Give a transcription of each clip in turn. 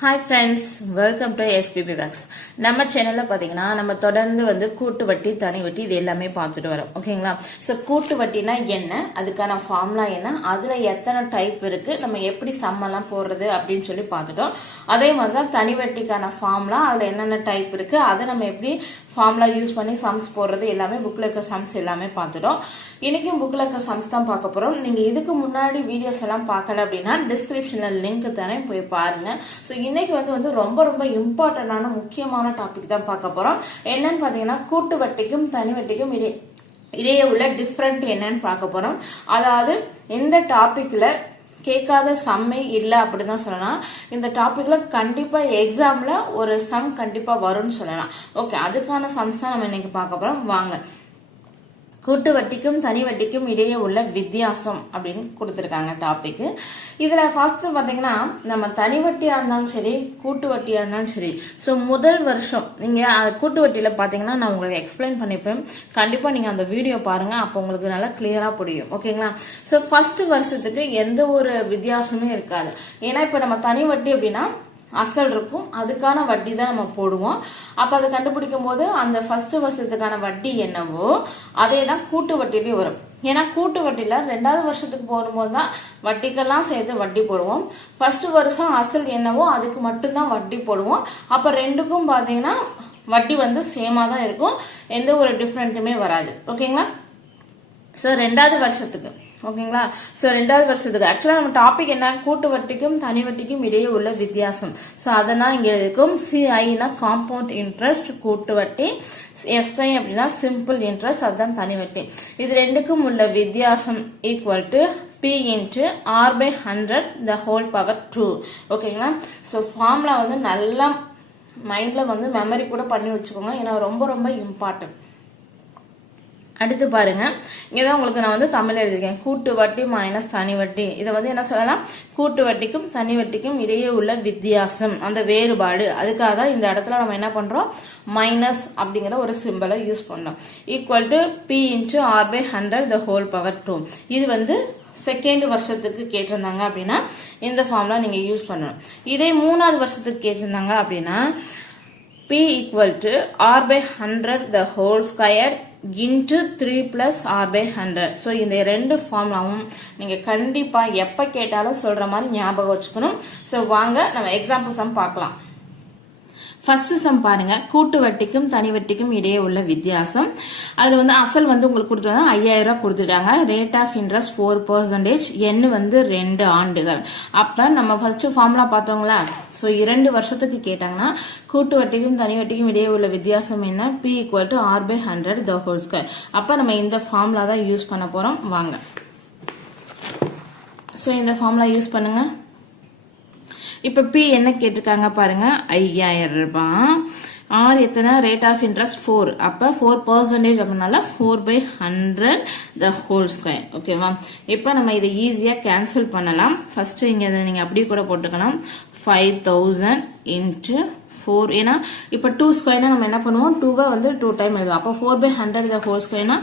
Hi friends, welcome to SPP Works. நம்ம சேனல்ல பாத்தீங்கன்னா நம்ம தொடர்ந்து வந்து கூட்டு வட்டி தனி வட்டி இது எல்லாமே பார்த்துட்டு வரோம். ஓகேங்களா? சோ கூட்டு வட்டினா என்ன, அதுக்கான ஃபார்முலா என்ன, அதுல எத்தனை டைப் இருக்கு, நம்ம எப்படி சம் எல்லாம் போடுறது அப்படின்னு சொல்லி பார்த்துட்டோம். அதே மாதிரி தான் தனி வட்டிக்கான ஃபார்முலா, அதுல என்னென்ன டைப் இருக்கு, அதை நம்ம எப்படி ஃபார்முலா யூஸ் பண்ணி சம்ஸ் போடுறது எல்லாமே புக்ல இருக்க சம்ஸ் எல்லாமே பார்த்துட்டோம். இன்னைக்கும் புக்ல இருக்க சம்ஸ் தான் பார்க்க போறோம். நீங்க இதுக்கு முன்னாடி வீடியோஸ் எல்லாம் பார்க்கல அப்படின்னா டிஸ்கிரிப்ஷன்ல லிங்க் தானே போய் பாருங்க. சோ இன்னைக்கு வந்து ரொம்ப ரொம்ப இம்பார்ட்டன்டான முக்கியமான டாபிக் தான் பார்க்க போறோம். என்னன்னு பாத்தீங்கன்னா கூட்டு வட்டிக்கும் தனி வட்டிக்கும் இடையே உள்ள டிஃபரெண்ட் என்னன்னு பார்க்க போறோம். அதாவது எந்த டாபிக்ல கேட்காத சம்மே இல்ல அப்படிதான் சொல்லலாம். இந்த டாபிக்ல கண்டிப்பா எக்ஸாம்ல ஒரு சம் கண்டிப்பா வரும்னு சொல்லலாம். ஓகே, அதுக்கான சம்ஸ் தான் நம்ம இன்னைக்கு பார்க்க போறோம். வாங்க. கூட்டு வட்டிக்கும் தனி வட்டிக்கும் இடையே உள்ள வித்தியாசம் அப்படின்னு கொடுத்திருக்காங்க டாபிக். இதுல ஃபர்ஸ்ட் பாத்தீங்கன்னா நம்ம தனி வட்டியா இருந்தாலும் சரி கூட்டு வட்டியா இருந்தாலும் சரி, சோ முதல் வருஷம் நீங்க கூட்டு வட்டியில பாத்தீங்கன்னா நான் உங்களுக்கு எக்ஸ்பிளைன் பண்ணிப்பேன். கண்டிப்பா நீங்க அந்த வீடியோ பாருங்க, அப்ப உங்களுக்கு நல்லா கிளியரா புரியும். ஓகேங்களா? சோ ஃபர்ஸ்ட் வருஷத்துக்கு எந்த ஒரு வித்தியாசமும் இருக்காது. ஏன்னா இப்ப நம்ம தனி வட்டி அப்படின்னா அசல் இருக்கும், அதுக்கான வட்டி தான் நம்ம போடுவோம். அப்ப அதை கண்டுபிடிக்கும் போது அந்த ஃபர்ஸ்ட் வருஷத்துக்கான வட்டி என்னவோ அதே தான் கூட்டு வட்டிலையும் வரும். ஏன்னா கூட்டு வட்டியில ரெண்டாவது வருஷத்துக்கு போடும்போது தான் வட்டிக்கெல்லாம் சேர்த்து வட்டி போடுவோம். ஃபர்ஸ்ட் வருஷம் அசல் என்னவோ அதுக்கு மட்டும்தான் வட்டி போடுவோம். அப்ப ரெண்டுக்கும் பாத்தீங்கன்னா வட்டி வந்து சேமா தான் இருக்கும், எந்த ஒரு டிஃபரெண்ட்டுமே வராது. ஓகேங்களா? சோ ரெண்டாவது வருஷத்துக்கு ஓகேங்களா? சோ ரெண்டாவது வருஷத்துக்கு ஆக்சுவலா நம்ம டாபிக் என்ன, கூட்டு வட்டிக்கும் தனி வட்டிக்கும் இடையே உள்ள வித்தியாசம். சோ அதனா இங்க இருக்கும். சிஐனா காம்பவுண்ட் இன்ட்ரெஸ்ட் கூட்டு வட்டி, எஸ்ஐ அப்படின்னா சிம்பிள் இன்ட்ரெஸ்ட் அதுதான் தனி வட்டி. இது ரெண்டுக்கும் உள்ள வித்தியாசம் equal to P into R by 100 the whole power 2. ஓகேங்களா? சோ ஃபார்முலா வந்து நல்லா மைண்ட்ல வந்து மெமரி கூட பண்ணி வச்சுக்கோங்க, ஏன்னா ரொம்ப ரொம்ப இம்பார்ட்டன்ட். அடுத்து பாருங்க, இங்கதான் உங்களுக்கு நான் வந்து தமிழ் எழுதிருக்கேன். கூட்டு வட்டி மைனஸ் தனி வட்டி. இதை வந்து என்ன சொல்லலாம், கூட்டு வட்டிக்கும் தனி வட்டிக்கும் இடையே உள்ள வித்தியாசம், அந்த வேறுபாடு. அதுக்காக தான் இந்த இடத்துல நம்ம என்ன பண்றோம், மைனஸ் அப்படிங்கிற ஒரு சிம்பலை யூஸ் பண்றோம். Equal to P into R by 100 the whole power 2. இது வந்து செகண்ட் வருஷத்துக்கு கேட்டிருந்தாங்க அப்படின்னா இந்த ஃபார்முலா நீங்க யூஸ் பண்ணணும். இதே மூணாவது வருஷத்துக்கு கேட்டிருந்தாங்க அப்படின்னா P equal to R by 100 the whole square into 3 plus R by 100. So இந்த ரெண்டு ஃபார்முலாவும் நீங்க கண்டிப்பா எப்ப கேட்டாலும் சொல்ற மாதிரி ஞாபகம் வச்சுக்கணும். So வாங்க நம்ம எக்ஸாம்பிள் சம் பார்க்கலாம். ஃபர்ஸ்ட் சம் பாருங்க, கூட்டு வட்டிக்கும் தனி வட்டிக்கும் இடையே உள்ள வித்தியாசம். அதுல வந்து அசல் வந்து உங்களுக்கு கொடுத்துருவாங்க 5000 ரூபாய் கொடுத்துட்டாங்க. ரேட் ஆஃப் இன்ட்ரெஸ்ட் 4%, எண் வந்து 2 ஆண்டுகள். அப்ப நம்ம ஃபர்ஸ்ட் ஃபார்முலா பார்த்தோங்களா, சோ 2 வருஷத்துக்கு கேட்டாங்கன்னா கூட்டு வட்டிக்கும் தனி வட்டிக்கும் இடையே உள்ள வித்தியாசம் என்ன, P equal to R by 100 the whole square. அப்ப நம்ம இந்த ஃபார்முலா தான் யூஸ் பண்ண போறோம். வாங்க. சோ இந்த ஃபார்முலா யூஸ் பண்ணுங்க. இப்ப P என்ன கேட்டிருக்காங்க பாருங்க, 5000 ரூபாய். ஆர் எத்தனை, ரேட் ஆஃப் இன்ட்ரெஸ்ட் 4, அப்ப 4% அப்படினால 4 by 100 the whole square. ஓகேவா? இப்ப நம்ம இதை ஈஸியா கேன்சல் பண்ணலாம். ஃபர்ஸ்ட் இங்க நீங்க அப்படியே கூட போட்டுக்கலாம், 5000 into 4. ஏன்னா இப்ப 2 ஸ்கொயர்னா நம்ம என்ன பண்ணுவோம், 2 வந்து 2 டைம் எழுதுவோம். அப்ப 4 by 100 the whole squareனா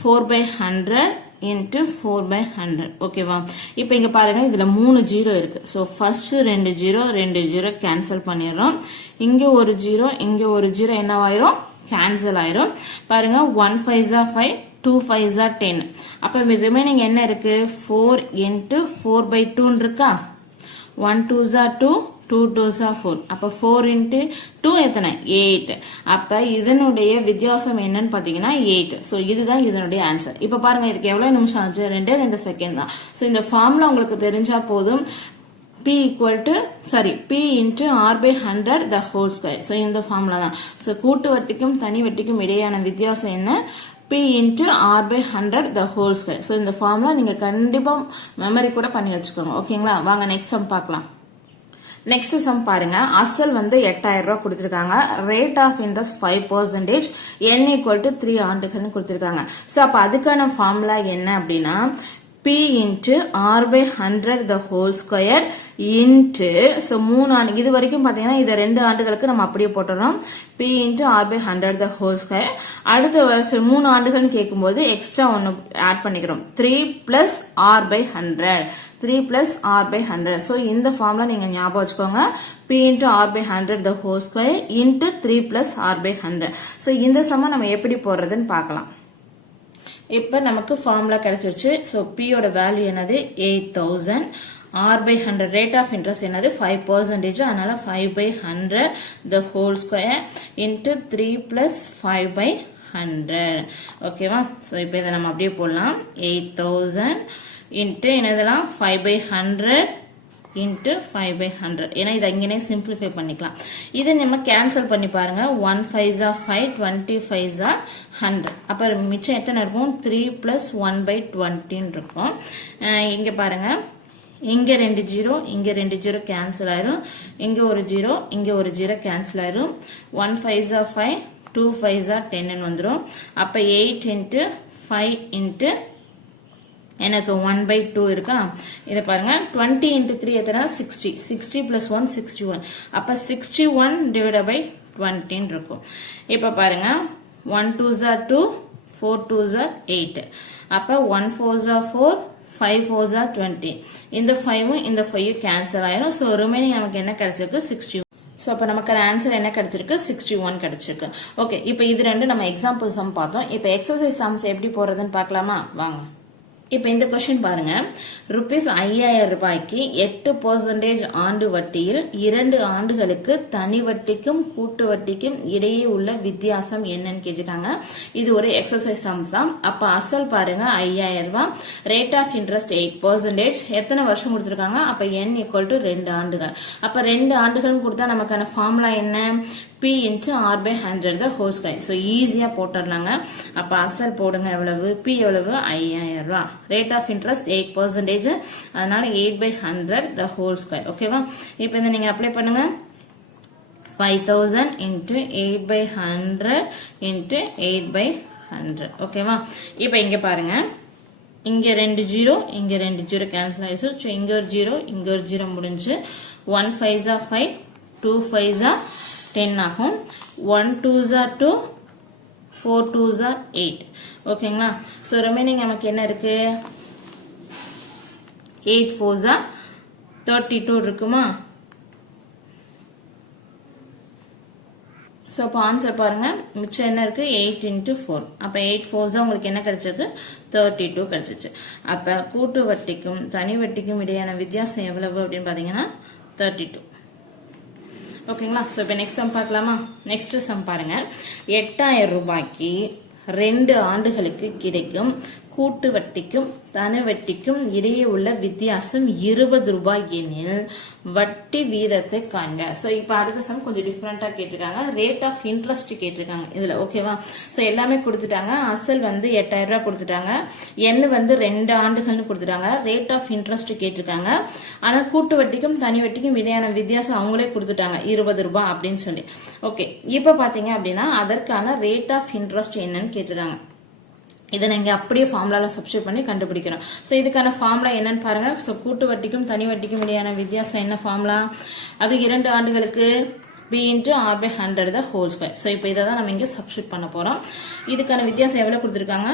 4 by 100 into 4 by 100. ஓகேவா? இப்ப இங்க பாருங்க, இதுல 3 ஜீரோ இருக்கு. சோ ஃபர்ஸ்ட் 2 ஜீரோ கேன்சல் பண்ணிடுறோம். இங்க ஒரு ஜீரோ, இங்க ஒரு ஜீரோ என்னவாயிரும், கேன்சல் ஆயிரும். பாருங்க, 1 5s are 5, 2 5s are 10. அப்ப ரிமைனிங் என்ன இருக்கு, 4 into 4 by 2 இருக்கா, 1 2s are 2, 2 2s are 4. அப்ப 4 into 2 எத்தனை, 8. அப்ப இதனுடைய வித்தியாசம் என்னன்னு பாத்தீங்கன்னா 8. சோ இதுதான் இதனுடைய ஆன்சர். இப்ப பாருங்க, இதுக்கு எவ்வளவு நிமிஷம் ஆச்சு, 2 செகண்ட் தான். சோ இந்த ஃபார்முலா உங்களுக்கு தெரிஞ்சா போதும். P equal to P into R by 100 the whole square. So இந்த ஃபார்முலா தான். சோ கூட்டு வட்டிக்கும் தனி வட்டிக்கும் இடையான வித்தியாசம் என்ன, P into R by 100 the whole square. So இந்த ஃபார்முலா நீங்க கண்டிப்பா மெமரி கூட பண்ணி வச்சுக்கோங்க. ஓகேங்களா? வாங்க நெக்ஸ்ட் சம் பார்க்கலாம். நெக்ஸ்ட் சம் பாருங்க, அசல் வந்து 8000 ரூபாய் கொடுத்திருக்காங்க. Rate of interest 5%, n equal to 3 ஆண்டுகள்னு கொடுத்திருக்காங்க. சோ அப்ப அதுக்கான ஃபார்முலா என்ன அப்படின்னா P into R by 100 the whole square into so 3 ஆண்டு இது வரைக்கும் பாத்தீங்கன்னா இது 2 ஆண்டுகளுக்கு நம்ம அப்படியே போட்டுறோம் P into R by 100 the whole square அடுத்த வருஷம் 3 ஆண்டுகள் கேட்கும்போது எக்ஸ்ட்ரா ஒன்னு ஆட் பண்ணிக்கிறோம் 3 plus R by 100 3 plus R by 100 so இந்த ஃபார்முலா நீங்க ஞாபகம் வச்சுக்கோங்க P into R by 100 the whole square into 3 plus R by 100 so இந்த சம நம்ம எப்படி போடுறதுன்னு பார்க்கலாம் இப்ப நமக்கு ஃபார்முலா கிடைச்சிருச்சு சோ P யோட வேல்யூ என்னது 8000 R by 100 rate of interest என்னது 5% அதனால 5 by 100 the whole square into 3 plus 5 by 100 ஓகேவா சோ இப்போ இத நம்ம அப்படியே போடலாம் 8000 into என்னதெல்லாம் 5 by 100 into 5 by 100 ஏன்னா இத இங்கனே சிம்பிளிஃபை பண்ணிக்கலாம் இத நம்ம கேன்சல் பண்ணி பாருங்க 1 5s are 5 20 5s are 100 அப்ப மிச்சம் எத்தனை இருக்கும் 3 plus 1 by 20 இருக்கும் இங்க பாருங்க இங்க ரெண்டு ஜீரோ இங்க ரெண்டு ஜீரோ கேன்சல் ஆயிரும் இங்க ஒரு ஜீரோ இங்க ஒரு ஜீரோ கேன்சல் ஆயிரும் 1 5s are 5 2 5s are 10 ன்னு வந்துரும் அப்ப 8 into 5 into எனக்கு 1 by 2 இருக்கா இத பாருங்க 20 into 3 எத்தனை 60 60 plus 1 61 அப்ப 61 divided by 20 இருக்கும் இப்ப பாருங்க 1 2s are 2 4 2s are 8 அப்ப 1 4s are 4 5 4s are 20 இந்த 5 இந்த 5 கேன்சல் ஆயிரும் சோ ரிமைனிங் நமக்கு என்ன கிடைச்சிருக்கு 61 சோ அப்ப நமக்கு ஆன்சர் என்ன கிடைச்சிருக்கு 61 கிடைச்சிருக்கு ஓகே இப்போ இது ரெண்டு நம்ம எக்ஸாம்பிள் சம் பார்த்தோம் இப்போ எக்ஸர்சைஸ் சம்ஸ் எப்படி போறதுன்னு பார்க்கலாமா வாங்க இப்போ இந்த क्वेश्चन பாருங்க ரூபீஸ் 5000 ரூபாய்க்கு 8% ஆண்டு வட்டியில் 2 ஆண்டுகளுக்கு தனி வட்டிக்கும் கூட்டு வட்டிக்கும் இடையே உள்ள வித்தியாசம் என்னன்னு கேட்டிருக்காங்க இது ஒரு எக்ஸர்சைஸ் சம்ஸ் தான் அப்ப அசல் பாருங்க 5000 ரூபாய் ரேட் ஆஃப் இன்ட்ரெஸ்ட் 8% எத்தனை வருஷம் கொடுத்திருக்காங்க அப்ப n = 2 ஆண்டுகள் அப்ப 2 ஆண்டுகள் கொடுத்தா நமக்கான ஃபார்முலா என்ன P into R by 100 the whole square. So, ஈஸியா போட்டுடலாங்க அப்ப அசல் போடுங்க எவ்வளவு P எவ்வளவு 5000 ரூபாய் rate of interest 8% அதனால 8 by 100 the whole square ஓகேவா இப்போ இத நீங்க அப்ளை பண்ணுங்க 5000 into 8 by 100 into 8 by 100 ஓகேவா இப்போ இங்க பாருங்க இங்க ரெண்டு ஜீரோ இங்க ரெண்டு ஜீரோ கேன்சல் ஆயிடுச்சு சோ இங்க ஒரு ஜீரோ முடிஞ்சு 1 5s are 5 2 5s are 10 ஆகும் 1 2s are 2 4 2s are 8 ஓகேங்களா சோ ரிமைனிங் நமக்கு என்ன இருக்கு 8 4s are 32 இருக்குமா சோ அப்ப ஆன்சர் பாருங்க மிச்சம் என்ன இருக்கு 8 into 4 அப்ப 8 4s உங்களுக்கு என்ன கிடைச்சிருக்கு 32 கிடைச்சிச்சு அப்ப கூட்டு வட்டிக்கும் தனி வட்டிக்கும் இடையான வித்தியாசம் எவ்வளவு அப்படினு பாத்தீங்கன்னா 32 ஓகேங்களா சோ இப்போ நெக்ஸ்ட் சம் பார்க்கலாமா நெக்ஸ்ட் சம் பாருங்க 8000 ரூபாய்க்கு 2 ஆண்டுகளுக்கு கிடைக்கும் கூட்டு வட்டிக்கும் தனி வட்டிக்கும் இடையே உள்ள வித்தியாசம் 20 ரூபாய் எனில் வட்டி வீதத்தை காண்க சோ இப்போ அடுத்த சம் கொஞ்சம் டிஃபரெண்டா கேட்டிருக்காங்க ரேட் ஆஃப் இன்ட்ரெஸ்ட் கேட்டிருக்காங்க இதுல ஓகேவா சோ எல்லாமே கொடுத்துட்டாங்க அசல் வந்து 8000 ரூபாய் கொடுத்துட்டாங்க n வந்து 2 ஆண்டுகள்னு கொடுத்துட்டாங்க ரேட் ஆஃப் இன்ட்ரெஸ்ட் கேட்டிருக்காங்க ஆனா கூட்டு வட்டிக்கும் தனி வட்டிக்கும் இடையான வித்தியாசம் அவங்களே கொடுத்துட்டாங்க 20 ரூபாய் அப்படின்னு சொல்லி ஓகே இப்போ பாத்தீங்க அப்படின்னா அதற்கான ரேட் ஆஃப் இன்ட்ரெஸ்ட் என்னன்னு கேட்டிருக்காங்க இத நீங்க அப்படியே ஃபார்முலால சப்ஸ்டிட்யூட் பண்ணி கண்டுபிடிக்கணும் சோ இதுக்கான ஃபார்முலா என்னன்னு பாருங்க சோ கூட்டு வட்டிக்கும் தனி வட்டிக்கும் இடையான வித்தியாசம் என்ன ஃபார்முலா அது 2 ஆண்டுகளுக்கு B into R by 100 the whole square so இப்போ இத தான் நம்ம இங்க சப்ஸ்டிட்யூட் பண்ண போறோம் இதுக்கான வித்தியாசம் எவ்வளவு கொடுத்திருக்காங்க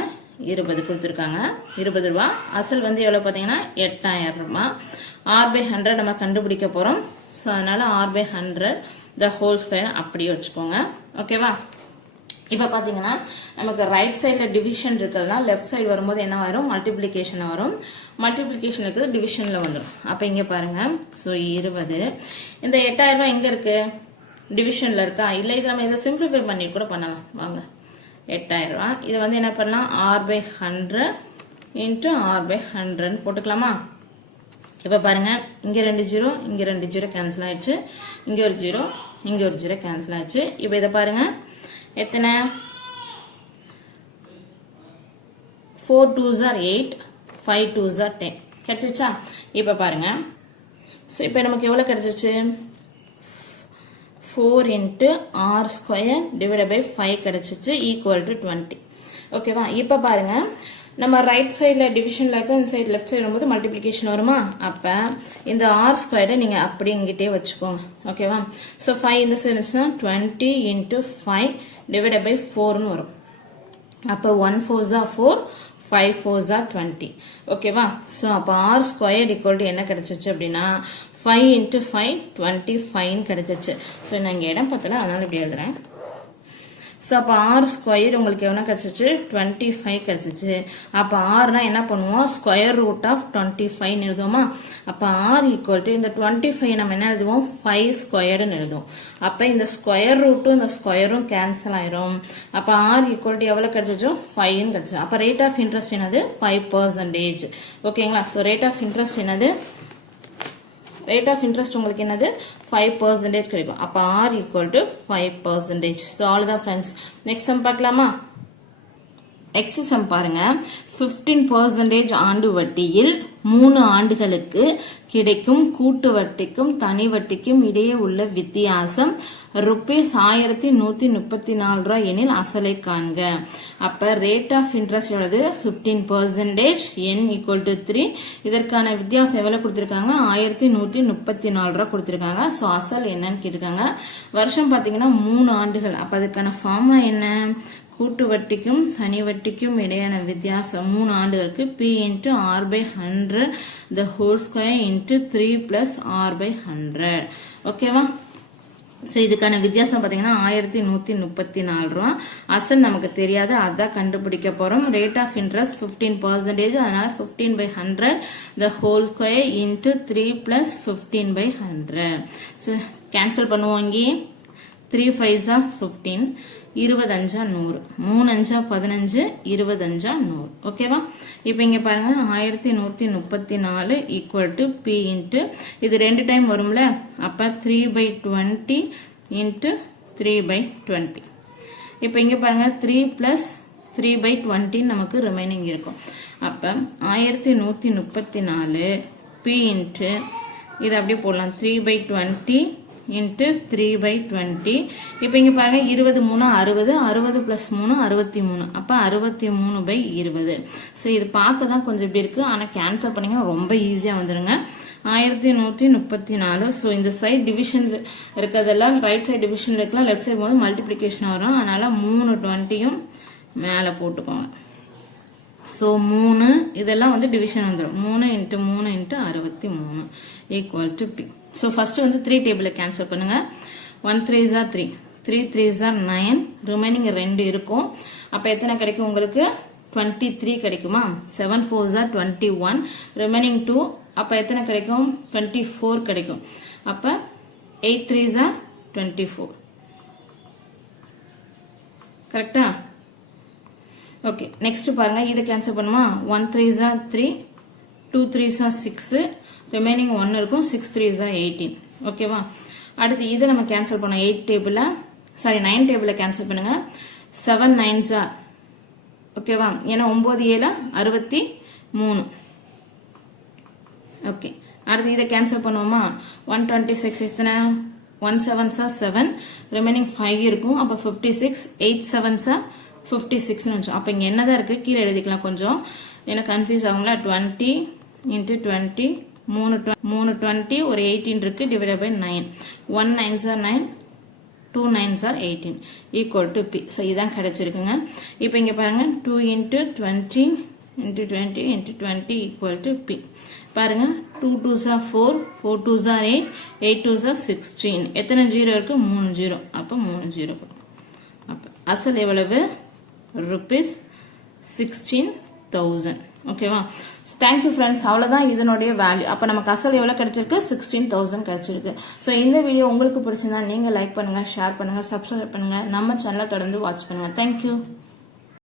20 கொடுத்திருக்காங்க 20 ரூபாய் அசல் வந்து எவ்வளவு பாத்தீங்கன்னா 8000 ரூபாய் R by 100 நம்ம கண்டுபிடிக்க போறோம் சோ அதனால R by 100 the whole square அப்படியே வச்சுக்கோங்க ஓகேவா இப்ப பாத்தீங்கன்னா நமக்கு ரைட் சைடுல டிவிஷன் இருக்குதுனா லெஃப்ட் சைடு வரும்போது என்ன வரும் மல்டிப்ளிகேஷன் வரும் மல்டிப்ளிகேஷன் இருக்குது டிவிஷன்ல வந்துரும் அப்ப இங்க பாருங்க சோ 20 இந்த 8000 ரூபாய் எங்க இருக்கு டிவிஷன்ல இருக்கா இல்ல இது நம்ம இத சிம்பிளிஃபை பண்ணி கூட பண்ணலாம் வாங்க 8000 ரூபாய் இது வந்து என்ன பண்ணலாம் R by 100 into R by 100 போட்டுக்கலாமா இப்ப பாருங்க இங்க ரெண்டு ஜீரோ இங்க ரெண்டு ஜீரோ கேன்சல் ஆயிடுச்சு இங்க ஒரு ஜீரோ இங்க ஒரு ஜீரோ கேன்சல் ஆயிடுச்சு இப்போ இத பாருங்க எத்தனை 4 2s are 8 5 2s are 10 கிடைச்சிச்சா இப்ப பாருங்க சோ இப்போ நமக்கு எவ்வளவு கிடைச்சிச்சு 4 into R square divided by 5 கிடைச்சிச்சு equal to 20 ஓகேவா இப்ப பாருங்க நம்ம ரைட் சைடில் டிவிஷனில் இருக்க இந்த சைடு லெஃப்ட் சைடு வரும்போது மல்டிப்ளிகேஷன் வருமா? அப்போ இந்த ஆர் ஸ்கொயரை நீங்கள் அப்படி இங்கிட்டே வச்சுக்கோங்க. ஓகேவா? ஸோ 5 இந்த சைடு இருந்துச்சுன்னா 20 × 5 டிவைடட் பை 4ன்னு வரும். அப்போ 1 4s are 4, 5 4s are 20. ஓகேவா? ஸோ அப்போ ஆர் ஸ்கொயர் ஈக்குவல் டு என்ன கிடைச்சிச்சு அப்படின்னா 5 × 5 25 கிடைச்சிச்சு. ஸோ நான் இங்கே இடம் பார்த்தல அதனால இப்படி எழுதுறேன். ஸோ அப்போ ஆர் ஸ்கொயர் உங்களுக்கு எவ்வளோ கிடச்சிச்சு? 25 கிடச்சிச்சு. அப்போ ஆர்னா என்ன பண்ணுவோம்? ஸ்கொயர் ரூட் ஆஃப் 25 எழுதுவோமா? அப்போ ஆர் ஈக்குவல் டு இந்த 25 நம்ம என்ன எழுதுவோம்? 5 ஸ்கொயர்னு எழுதுவோம். அப்போ இந்த ஸ்கொயர் ரூட்டும் இந்த ஸ்கொயரும் கேன்சல் ஆயிரும். அப்போ ஆர் ஈக்குவல் டு எவ்வளோ கிடச்சிச்சோ? 5ன்னு கிடச்சி. அப்போ ரேட் ஆஃப் இன்ட்ரெஸ்ட் என்னது? 5%. ஓகேங்களா? ஸோ ரேட் ஆஃப் இன்ட்ரெஸ்ட் என்னது? ரேட் ஆஃப் இன்ட்ரெஸ்ட் உங்களுக்கு என்னது? 5% கிடைக்கும். அப்போ ஆர் ஈக்குவல் டு 5%. ஸோ அவ்வளோதான் ஃப்ரெண்ட்ஸ். நெக்ஸ்ட் சம் பார்க்கலாமா? நெக்ஸ்ட் சம் பாருங்க. 15% ஆண்டு வட்டியில் 3 ஆண்டுகளுக்கு கிடைக்கும் கூட்டு வட்டிக்கும் தனி வட்டிக்கும் இடையே உள்ள வித்தியாசம் ₹1134 எனில் அசலை காண்க. அப்ப ரேட் ஆஃப் இன்ட்ரெஸ்ட் எவ்வளவு? 15%, n = 3. இதற்கான வித்தியாசம் எவ்வளவு கொடுத்திருக்காங்க? ₹1134 கொடுத்திருக்காங்க. ஸோ அசல் என்னன்னு கேட்டிருக்காங்க. வருஷம் பாத்தீங்கன்னா 3 ஆண்டுகள். அப்ப அதுக்கான ஃபார்முலா என்ன? கூட்டு வட்டிக்கும் தனி வட்டிக்கும் இடையான வித்தியாசம் 3 ஆண்டுகளுக்கு P × R/100 the whole square × 3 + R/100. ஓகேவா? ஸோ இதுக்கான வித்தியாசம் பார்த்தீங்கன்னா ₹1134. அசல் நமக்கு தெரியாது, அதான் கண்டுபிடிக்க போகிறோம். ரேட் ஆஃப் இன்ட்ரெஸ்ட் 15%, அதனால 15/100 the whole square × 3 + 15/100. So cancel பண்ணுவோம். இங்கே 3 5s are 15, 25 100, 3 5 15, 25 100. ஓகேவா? இப்போ இங்க பாருங்க 1134 ஈக்குவல் டு P × இது 2 டைம் வரும்ல, அப்ப 3/20 × 3/20. இப்போ இங்க பாருங்க 3 + 3/20 நமக்கு ரிமைனிங் இருக்கும். அப்ப 1134 P × இது அப்படியே போடலாம் 3/20 × 3/20. இப்போ இங்க பாருங்க 20 3 60, 60 + 3 63. அப்ப 63/20. ஸோ இது பார்க்க தான் கொஞ்சம் இப்படி இருக்கு, ஆனா கேன்சல் பண்ணீங்கன்னா ரொம்ப ஈஸியா வந்துருங்க. 1134. ஸோ இந்த சைட் டிவிஷன் இருக்கிறதெல்லாம் ரைட் சைடு டிவிஷன் இருக்கலாம், லெஃப்ட் சைடு போது மல்டிப்ளிகேஷன் வரும். அதனால 3 20யும் மேல போட்டுக்கோங்க. ஸோ 3 இதெல்லாம் வந்து டிவிஷன் வந்துடும். 3 × 3 × 63 equal to P. So first வந்து 3 டேபிளை கேன்சல் பண்ணுங்க. 1 3s are 3, 3 3s are 9, remaining 2 இருக்கும். அப்போ எத்தனை கிடைக்கும் உங்களுக்கு? 23 கிடைக்குமா? 7 4s are 21, ரிமைனிங் 2. அப்போ எத்தனை கிடைக்கும்? 24 கிடைக்கும். அப்போ 8 3s are 24. கரெக்டா? ஓகே, நெக்ஸ்ட் பாருங்க, இதை கேன்சல் பண்ணுமா? 1 3s are 3, 2 3s are 6, remaining 1 இருக்கும். 6 3s are 18. ஓகேவா? அடுத்து இதை நம்ம கேன்சல் பண்ணோம். 8 டேபிள், சாரி 9 டேபிள கேன்சல் பண்ணுங்க. 7 9s are, ஓகேவா? ஏன்னா 9 7 63. ஓகே, அடுத்து இதை கேன்சல் பண்ணுவோமா? 126 எத்தனை? 1 7s are 7, ரிமைனிங் 5 இருக்கும். அப்போ 56, 8 7s are 56. அப்போ இங்கே என்னதான் இருக்கு? கீழே எழுதிக்கலாம் கொஞ்சம், ஏன்னா கன்ஃபியூஸ் ஆகுங்களா? 20 × 20, 3 20, ஒரு 18 இருக்கு, divide by 9. 1 9s are 9, 2 9s are 18 equal to P. So இதான் கிடைச்சிருக்குங்க. இப்போ இங்கே பாருங்க 2 × 20 × 20 × 20 ஈக்குவல் டு P. பாருங்க 2 2s are 4, 4 2s are 8, 8 2s are 16. எத்தனை 0 இருக்கு? 3 0. அப்போ 3 0. அப்போ அசல் எவ்வளவு? ₹16,000. ஓகேவா? Thank you friends. அவ்வளோதான் இதனுடைய வேல்யூ. அப்போ நமக்கு அசல் எவ்வளோ கிடைச்சிருக்கு? 16,000 கிடைச்சிருக்கு. ஸோ இந்த வீடியோ உங்களுக்கு பிடிச்சிருந்தா நீங்கள் லைக் பண்ணுங்கள், ஷேர் பண்ணுங்கள், சப்ஸ்கிரைப் பண்ணுங்கள், நம்ம சேனலை தொடர்ந்து வாட்ச் பண்ணுங்கள். தேங்க்யூ.